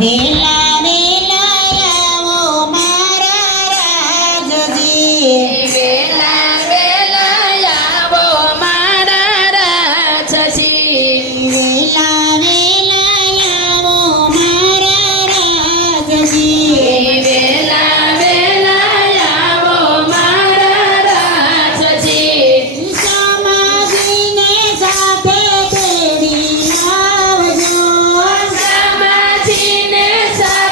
વેલા વેલા આવો મારા રાજજી વેલા વેલા આવો મારા રાજજી વેલા વેલા આવો મારા રાજજી વેલા વેલા આવો મારા રાજજી સમાજીને સાથે તેડી લાવજો સમાજીને સાથે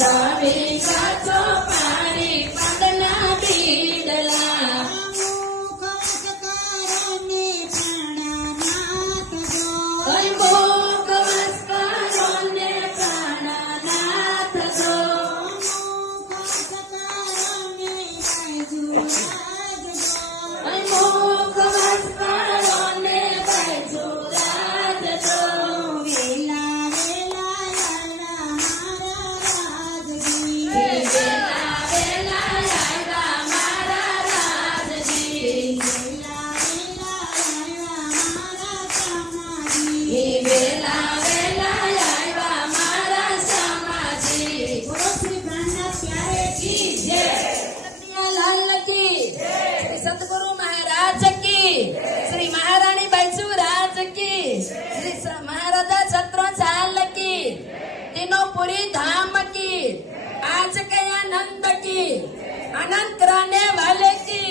રવિ કાચો પાડી પાંદના બીડલા મુખ વસકારોને પ્રાણનાથ જો મોક વસ્કરોને પ્રાણનાથ જો મુખ વસકારોને બાજુરાજ જો મોક વસ્કરોને બાજુરાજ જો વેલા વેલા આવ્યા મારા રાજજી વેલા વેલા આવ્યા મારા રાજજી વેલા વેલા આવ્યા મારા સમાજી વેલા વેલા આવ્યા મારા સમાજી બોલો શ્રી પ્રાણનાથ પ્યારે કી જય લાલ કી શ્રી સદગુરુ મહારાજ કી શ્રી મહારાણી બાઈસુરાજ કી શ્રી મહારાજા છત્રો ચાલ કી તીનોપુરી ધામ કી આજ કયા નંદ કી અનંત रहने वाले की